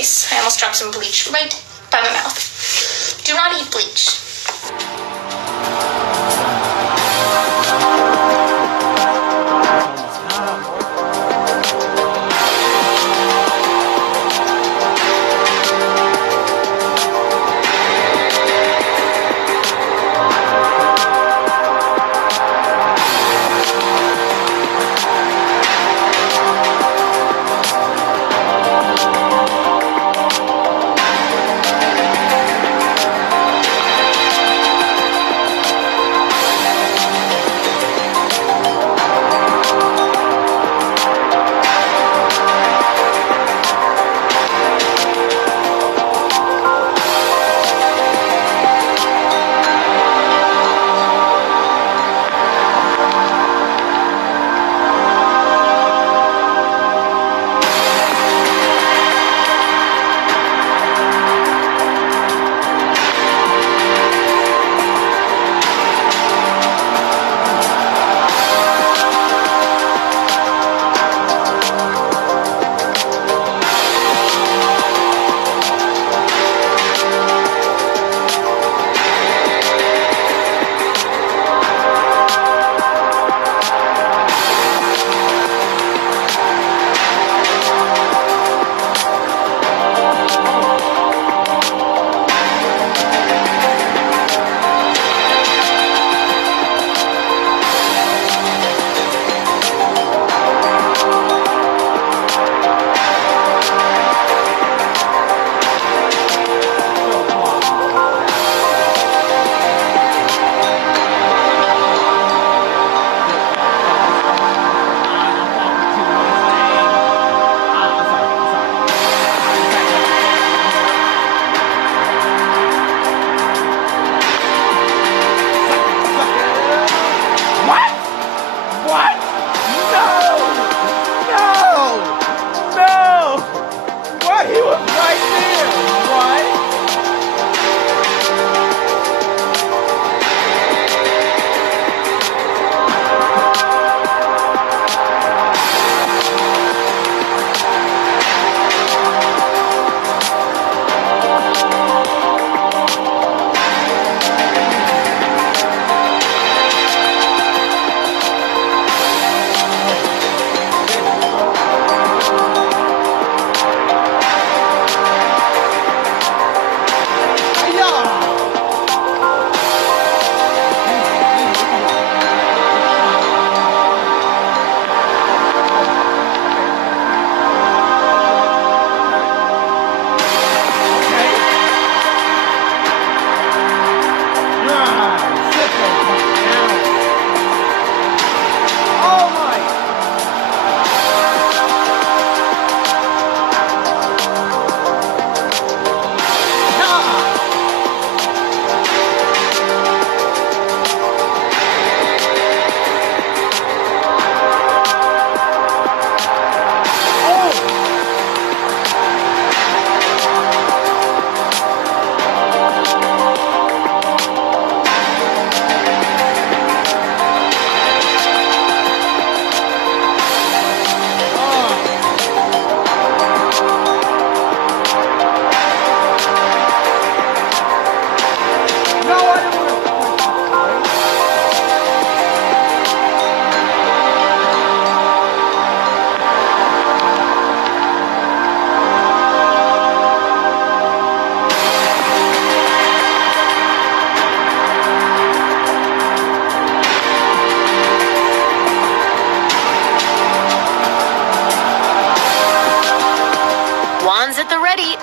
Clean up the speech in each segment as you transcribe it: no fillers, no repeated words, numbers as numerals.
face. I almost dropped some bleach right by my mouth. Do not eat bleach.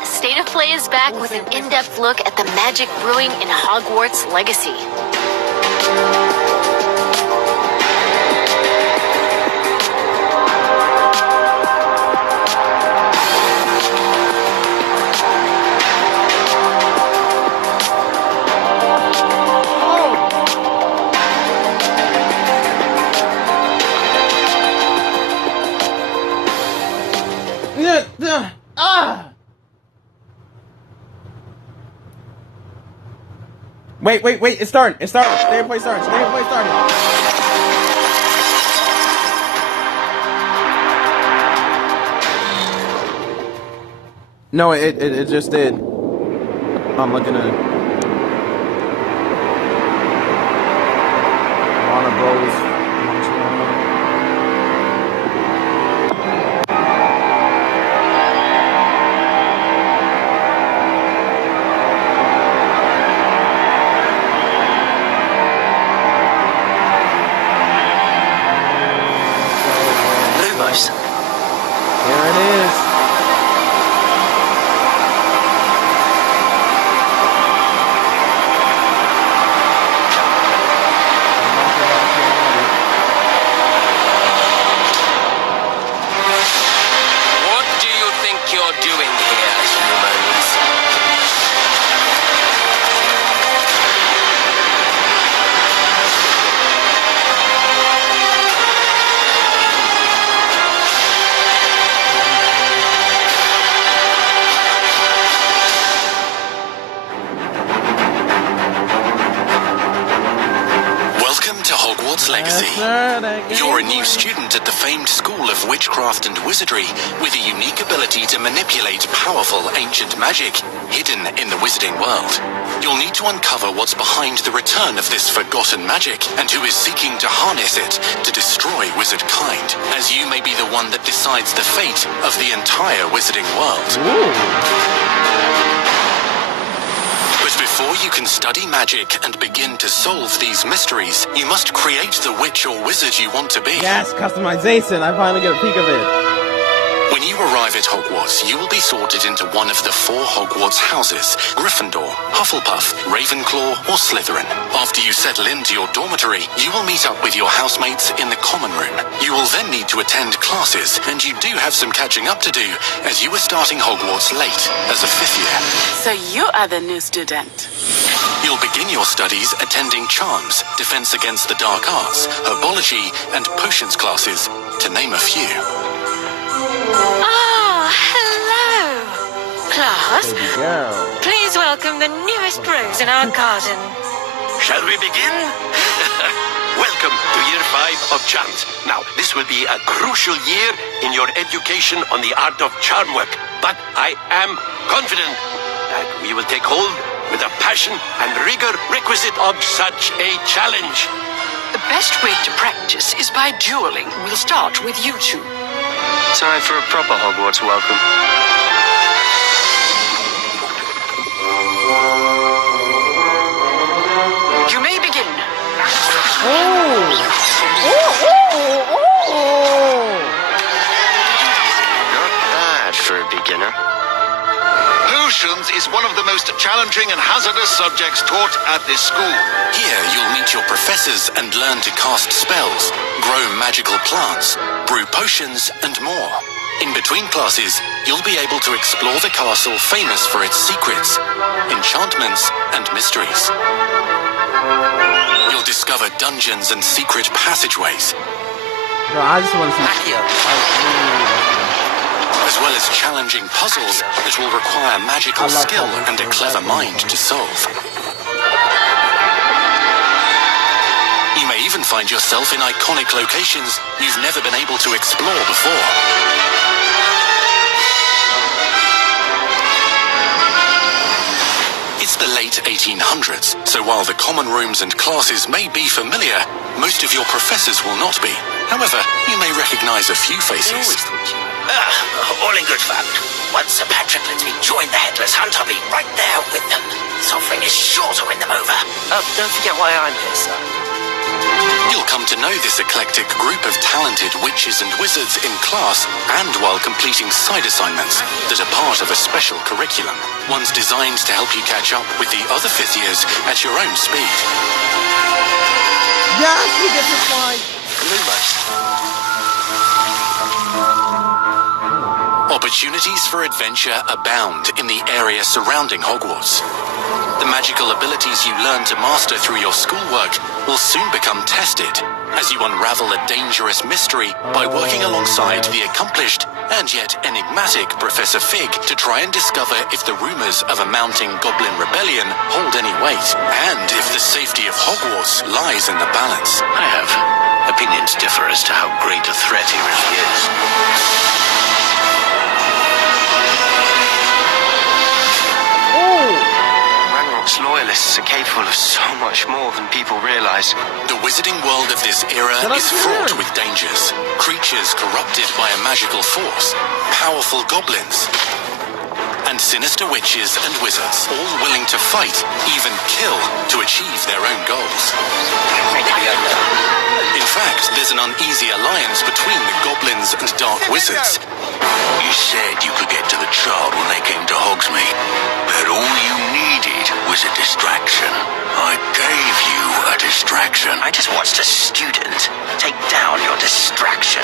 State of Play is back with an in-depth look at the magic brewing in Hogwarts Legacy. Wait, it's starting. State of Play starting. No, it just did. I'm looking at Warner Bros. Lumos. Here it is. What do you think you're doing here, humans? Welcome to Hogwarts Legacy. Yes, sir, that game You're a new works. student at the famed School of Witchcraft and Wizardry with a unique ability to manipulate powerful ancient magic hidden in the wizarding world. You'll need to uncover what's behind the return of this forgotten magic and who is seeking to harness it to destroy wizard kind, as you may be the one that decides the fate of the entire wizarding world. But before you can study magic and begin to solve these mysteries, you must create the witch or wizard you want to be. Yes, customization. I finally get a peek of it. When you arrive at Hogwarts, you will be sorted into one of the 4 Hogwarts houses: Gryffindor, Hufflepuff, Ravenclaw, or Slytherin. After you settle into your dormitory, you will meet up with your housemates in the common room. You will then need to attend classes, and you do have some catching up to do, as you are starting Hogwarts late, as a 5th year. So you are the new student. You'll begin your studies attending Charms, Defense Against the Dark Arts, Herbology, and Potions classes, to name a few. Ah, hello. Class, Baby girl. please welcome the newest rose in our garden. Shall we begin? Welcome to year 5 of Charms. Now, this will be a crucial year in your education on the art of charm work. But I am confident that we will take hold with the passion and rigor requisite of such a challenge. The best way to practice is by dueling. We'll start with you two. Time for a proper Hogwarts welcome. You may begin. Not bad for a beginner. Potions is one of the most challenging and hazardous subjects taught at this school. Here, you'll meet your professors and learn to cast spells, grow magical plants, brew potions, and more. In between classes, you'll be able to explore the castle famous for its secrets, enchantments, and mysteries. You'll discover dungeons and secret passageways, Bro, I just want to see. as well as challenging puzzles that will require magical I love skill puzzles, and a so clever that's mind to solve. You may even find yourself in iconic locations you've never been able to explore before. It's the late 1800s, so while the common rooms and classes may be familiar, most of your professors will not be. However, you may recognize a few faces. All in good fun. Once Sir Patrick lets me join the Headless Hunt, I'll be right there with them. This offering is sure to win them over. Don't forget why I'm here, sir. You'll come to know this eclectic group of talented witches and wizards in class and while completing side assignments that are part of a special curriculum. One's designed to help you catch up with the other 5th years at your own speed. Yes, we get to fly. Lumos. Opportunities for adventure abound in the area surrounding Hogwarts. The magical abilities you learn to master through your schoolwork will soon become tested as you unravel a dangerous mystery by working alongside the accomplished and yet enigmatic Professor Fig to try and discover if the rumors of a mounting goblin rebellion hold any weight and if the safety of Hogwarts lies in the balance. I have opinions differ as to how great a threat he really is. Wireless is a cave full of so much more than people realize. The wizarding world of this era is fraught with dangers. Creatures corrupted by a magical force, powerful goblins, and sinister witches and wizards, all willing to fight, even kill, to achieve their own goals. In fact, there's an uneasy alliance between the goblins and dark wizards. You said you could get to the child when they came to Hogsmeade, but all you needed was a distraction. I gave you a distraction. I just watched a student take down your distraction.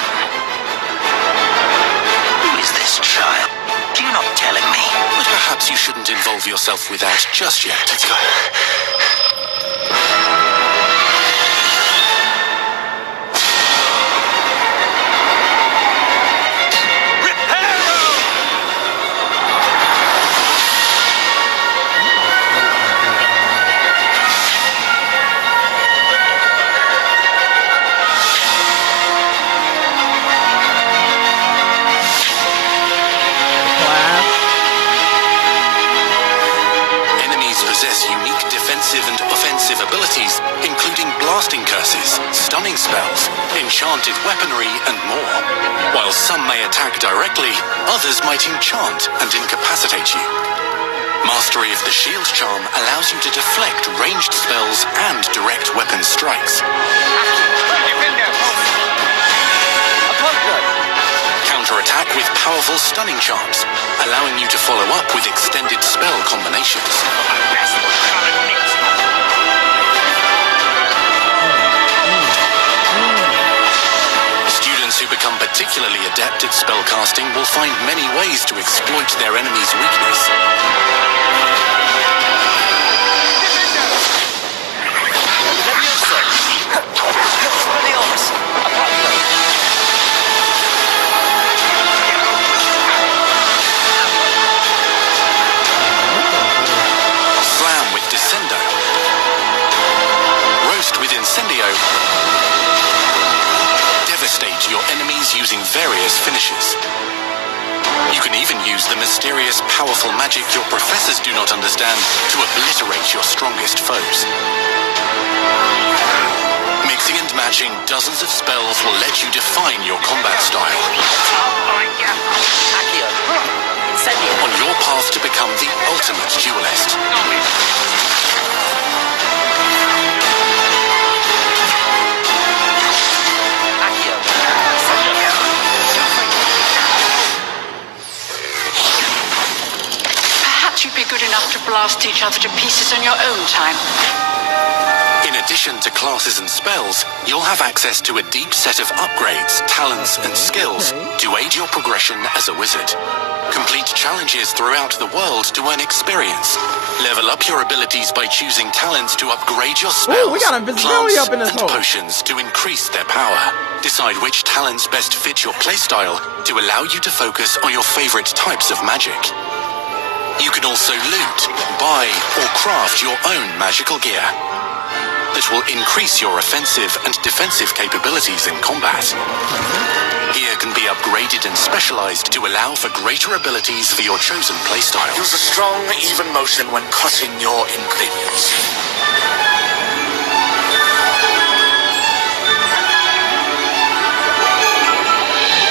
Who is this child? You're not telling me. But perhaps you shouldn't involve yourself with that just yet. Let's go. Unique defensive and offensive abilities, including blasting curses, stunning spells, enchanted weaponry, and more. While some may attack directly, others might enchant and incapacitate you. Mastery of the shield charm allows you to deflect ranged spells and direct weapon strikes. Counterattack with powerful stunning charms, allowing you to follow up with extended spell combinations. Students who become particularly adept at spellcasting will find many ways to exploit their enemy's weakness. Incendio. Devastate your enemies using various finishes. You can even use the mysterious, powerful magic your professors do not understand to obliterate your strongest foes. Mixing and matching dozens of spells will let you define your combat style. On your path to become the ultimate duelist. You'd be good enough to blast each other to pieces on your own time. In addition to classes and spells, you'll have access to a deep set of upgrades, talents, and skills to aid your progression as a wizard. Complete challenges throughout the world to earn experience. Level up your abilities by choosing talents to upgrade your spells, we got invisibility up in this and hole. potions to increase their power. Decide which talents best fit your playstyle to allow you to focus on your favorite types of magic. You can also loot, buy, or craft your own magical gear that will increase your offensive and defensive capabilities in combat. Gear can be upgraded and specialized to allow for greater abilities for your chosen playstyle. Use a strong, even motion when cutting your ingredients.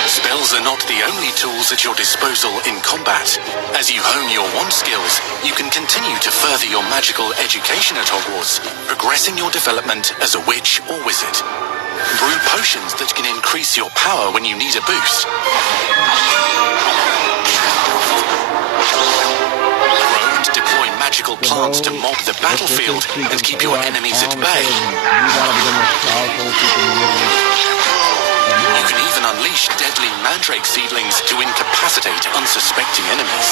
Spells are not the only tools at your disposal in combat. As you hone your wand skills, you can continue to further your magical education at Hogwarts, progressing your development as a witch or wizard. Brew potions that can increase your power when you need a boost. Grow and deploy magical plants to mob the battlefield and keep your enemies at bay. You can even unleash deadly mandrake seedlings to incapacitate unsuspecting enemies.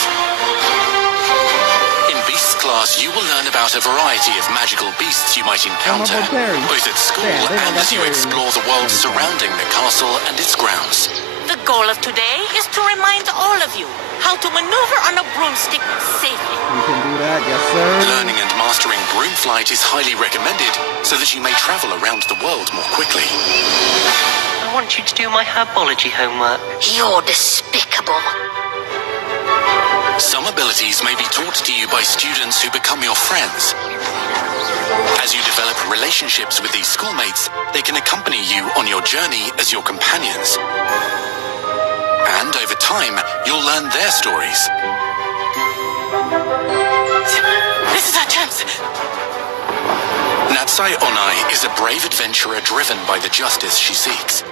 In Beasts class, you will learn about a variety of magical beasts you might encounter, both at school and as you explore the world surrounding the castle and its grounds. The goal of today is to remind all of you how to maneuver on a broomstick safely. You can do that, yes sir. Learning and mastering broom flight is highly recommended so that you may travel around the world more quickly. I want you to do my herbology homework. You're despicable. Some abilities may be taught to you by students who become your friends. As you develop relationships with these schoolmates, they can accompany you on your journey as your companions. And over time, you'll learn their stories. This is our chance. Natsai Onai is a brave adventurer driven by the justice she seeks.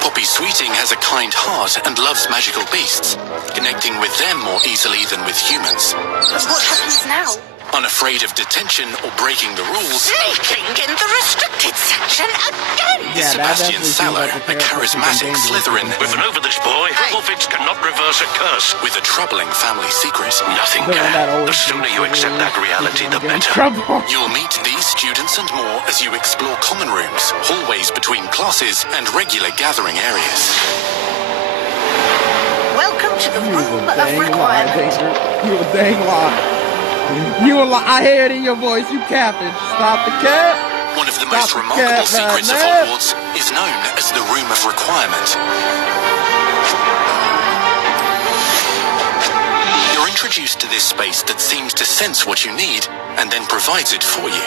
Poppy Sweeting has a kind heart and loves magical beasts, connecting with them more easily than with humans. What happens now? Unafraid of detention or breaking the rules, Sneaking in the restricted section again. Yeah, that Sebastian definitely seems Saller, like a charismatic Slytherin With an over this boy, Hufflepuffs cannot reverse a curse. with a troubling family secret. Nothing They're that can. always The sooner you accept that reality, the get in better. trouble. You'll meet these students and more as you explore common rooms, hallways between classes, and regular gathering areas. Welcome to the You room a of dang lie, requirement. Danger. You a dang lie. You a lie. I hear it in your voice. You capping. Stop the cap. One of the Stop most the remarkable cat, secrets of man. Hogwarts is known as the Room of Requirement. You're introduced to this space that seems to sense what you need and then provides it for you.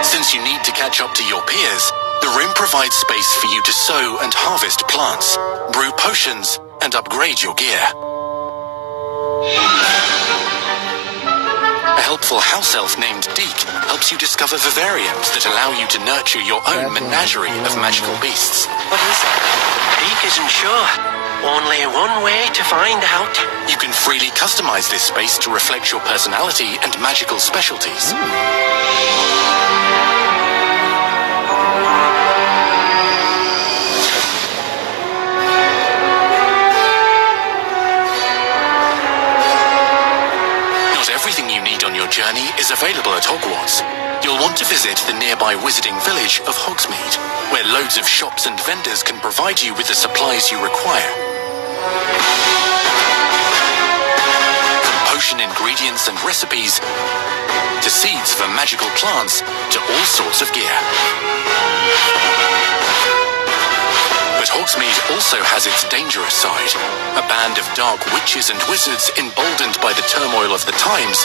Since you need to catch up to your peers, the room provides space for you to sow and harvest plants, brew potions, and upgrade your gear. A helpful house elf named Deke helps you discover vivariums that allow you to nurture your own menagerie of magical beasts. What is it? Deke isn't sure. Only one way to find out. You can freely customize this space to reflect your personality and magical specialties. Not everything you need on your journey is available at Hogwarts. You'll want to visit the nearby wizarding village of Hogsmeade, where loads of shops and vendors can provide you with the supplies you require. From potion ingredients and recipes, to seeds for magical plants, to all sorts of gear. But Hogsmeade also has its dangerous side. A band of dark witches and wizards emboldened by the turmoil of the times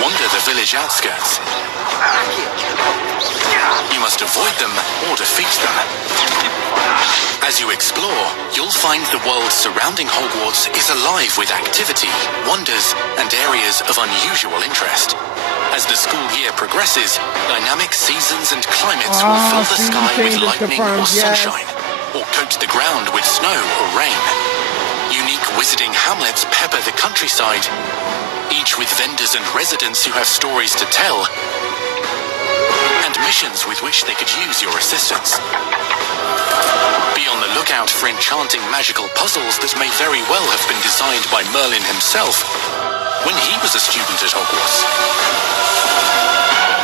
wander the village outskirts. You must avoid them or defeat them. As you explore, you'll find the world surrounding Hogwarts is alive with activity, wonders, and areas of unusual interest. As the school year progresses, dynamic seasons and climates will fill the season sky with changes lightning or confirmed, yes. sunshine, or coat the ground with snow or rain. Unique wizarding hamlets pepper the countryside, each with vendors and residents who have stories to tell, and missions with which they could use your assistance. Be on the lookout for enchanting magical puzzles that may very well have been designed by Merlin himself when he was a student at Hogwarts.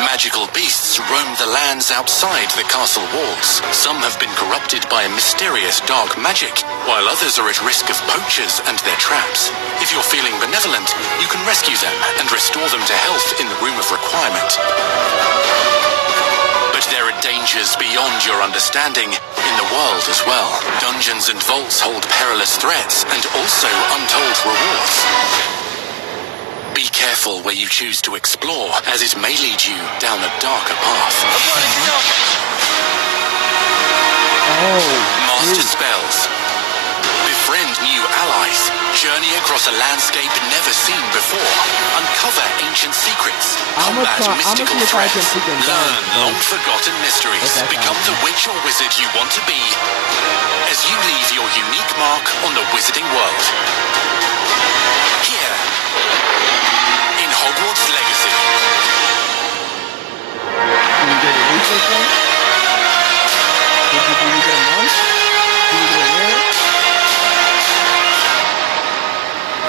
Magical beasts roam the lands outside the castle walls. Some have been corrupted by a mysterious dark magic, while others are at risk of poachers and their traps. If you're feeling benevolent, you can rescue them and restore them to health in the Room of Requirement. But there are dangers beyond your understanding in the world as well. Dungeons and vaults hold perilous threats and also untold rewards. Be careful where you choose to explore, as it may lead you down a darker path. Master spells. Befriend new allies. Journey across a landscape never seen before. Uncover ancient secrets. Combat mystical threats. Learn long-forgotten mysteries. Become the witch or wizard you want to be as you leave your unique mark on the wizarding world. Here, in Hogwarts Legacy. Did you get a research one? Did you get a month? Did you get a year?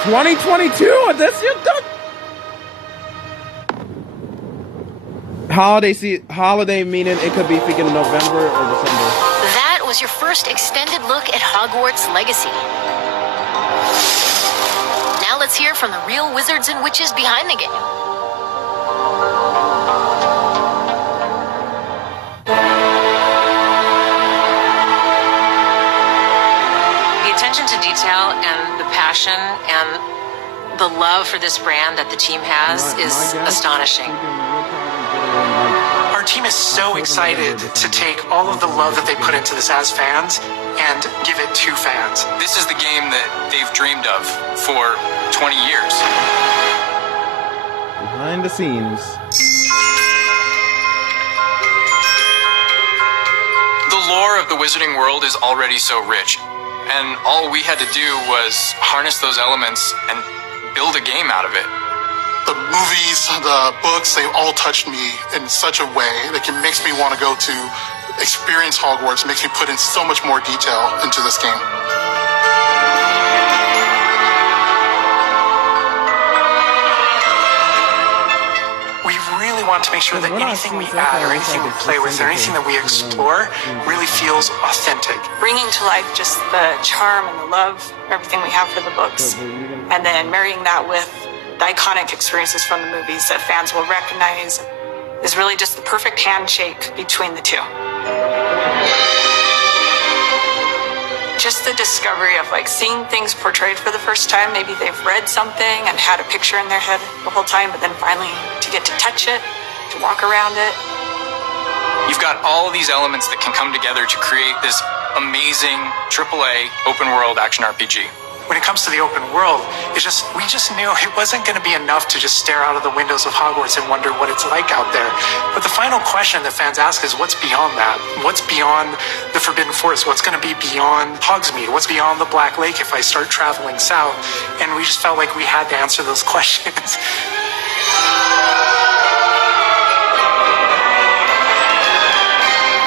2022? That's your holiday meaning it could be freaking November or December. That was your first extended look at Hogwarts Legacy. Now let's hear from the real wizards and witches behind the game. The attention to detail detail and the passion and the love for this brand that the team has is astonishing. Our team is so excited to take all of the love that they put into this as fans and give it to fans. This is the game that they've dreamed of for 20 years. Behind the scenes. The lore of the Wizarding World is already so rich, and all we had to do was harness those elements and build a game out of it. The movies, the books, they all touched me in such a way that it makes me want to go to experience Hogwarts, makes me put in so much more detail into this game. We really want to make sure that anything we add or anything we play with or anything that we explore really feels authentic. Bringing to life just the charm and the love, everything we have for the books, and then marrying that with the iconic experiences from the movies that fans will recognize is really just the perfect handshake between the two. Just the discovery of like seeing things portrayed for the first time. Maybe they've read something and had a picture in their head the whole time, but then finally to get to touch it, to walk around it. You've got all of these elements that can come together to create this amazing AAA open world action RPG. When it comes to the open world, we just knew it wasn't going to be enough to just stare out of the windows of Hogwarts and wonder what it's like out there. But the final question that fans ask is, what's beyond that? What's beyond the Forbidden Forest? What's going to be beyond Hogsmeade? What's beyond the Black Lake if I start traveling south? And we just felt like we had to answer those questions.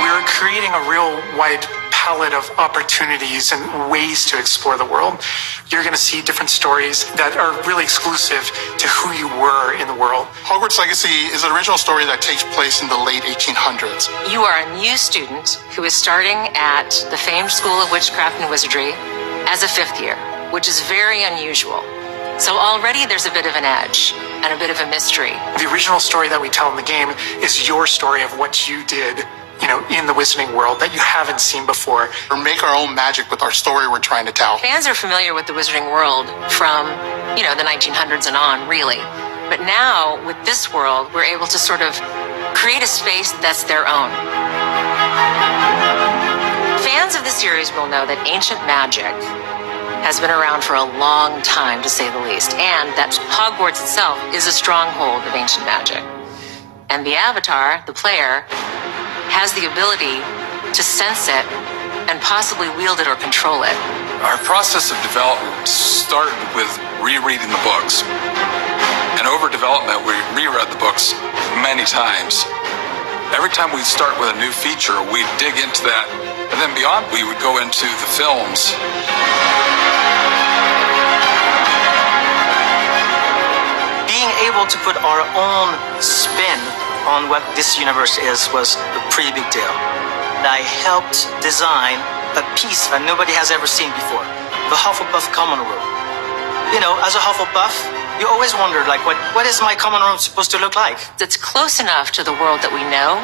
We're creating a real wide palette of opportunities and ways to explore the world. You're going to see different stories that are really exclusive to who you were in the world. Hogwarts Legacy is an original story that takes place in the late 1800s. You are a new student who is starting at the famed School of Witchcraft and Wizardry as a 5th year, which is very unusual. So already there's a bit of an edge and a bit of a mystery. The original story that we tell in the game is your story of what you did, in the Wizarding World that you haven't seen before. Or make our own magic with our story we're trying to tell. Fans are familiar with the Wizarding World from, the 1900s and on, really. But now, with this world, we're able to sort of create a space that's their own. Fans of the series will know that ancient magic has been around for a long time, to say the least, and that Hogwarts itself is a stronghold of ancient magic. And the Avatar, the player, has the ability to sense it and possibly wield it or control it. Our process of development started with rereading the books. And over development, we reread the books many times. Every time we'd start with a new feature, we'd dig into that. And then beyond, we would go into the films. Being able to put our own spin on what this universe is was a pretty big deal. I helped design a piece that nobody has ever seen before, the Hufflepuff common room. As a Hufflepuff, you always wondered, what is my common room supposed to look like? It's close enough to the world that we know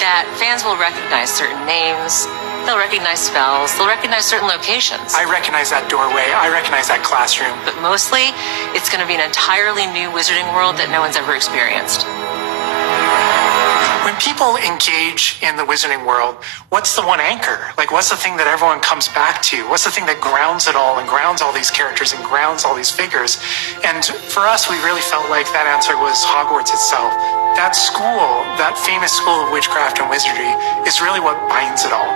that fans will recognize certain names, they'll recognize spells, they'll recognize certain locations. I recognize that doorway, I recognize that classroom. But mostly, it's going to be an entirely new Wizarding World that no one's ever experienced. When people engage in the Wizarding World, what's the one anchor? What's the thing that everyone comes back to? What's the thing that grounds it all and grounds all these characters and grounds all these figures? And for us, we really felt like that answer was Hogwarts itself. That school, that famous School of Witchcraft and Wizardry, is really what binds it all.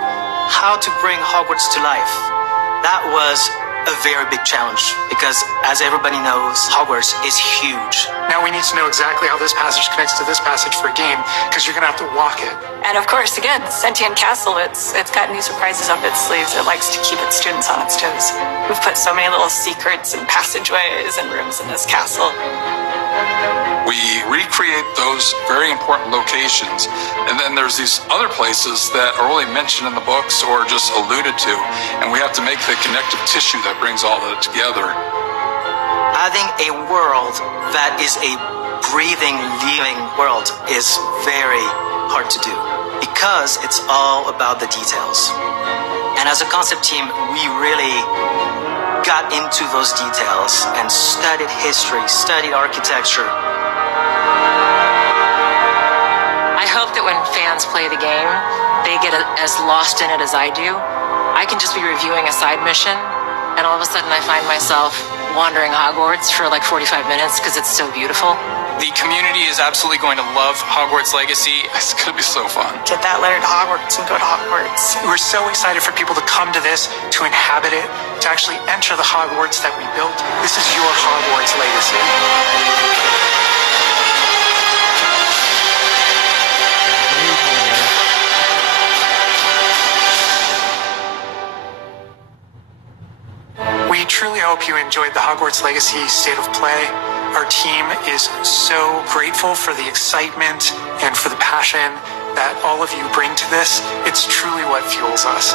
How to bring Hogwarts to life. That was a very big challenge because, as everybody knows, Hogwarts is huge. Now we need to know exactly how this passage connects to this passage for a game because you're going to have to walk it. And of course, again, Sentient Castle, it's got new surprises up its sleeves. It likes to keep its students on its toes. We've put so many little secrets and passageways and rooms in this castle. We recreate those very important locations, and then there's these other places that are only mentioned in the books or just alluded to, and we have to make the connective tissue that brings all of it together. Having a world that is a breathing, living world is very hard to do because it's all about the details. And as a concept team, we really got into those details and studied history, studied architecture. I hope that when fans play the game, they get as lost in it as I do. I can just be reviewing a side mission, and all of a sudden I find myself wandering Hogwarts for like 45 minutes because it's so beautiful. The community is absolutely going to love Hogwarts Legacy. It's going to be so fun. Get that letter to Hogwarts and go to Hogwarts. We're so excited for people to come to this, to inhabit it, to actually enter the Hogwarts that we built. This is your Hogwarts Legacy. We truly hope you enjoyed the Hogwarts Legacy State of Play. Our team is so grateful for the excitement and for the passion that all of you bring to this. It's truly what fuels us.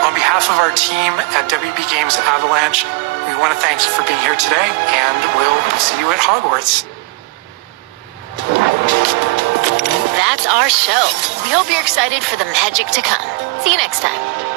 On behalf of our team at WB Games Avalanche, we want to thank you for being here today, and we'll see you at Hogwarts. That's our show. We hope you're excited for the magic to come. See you next time.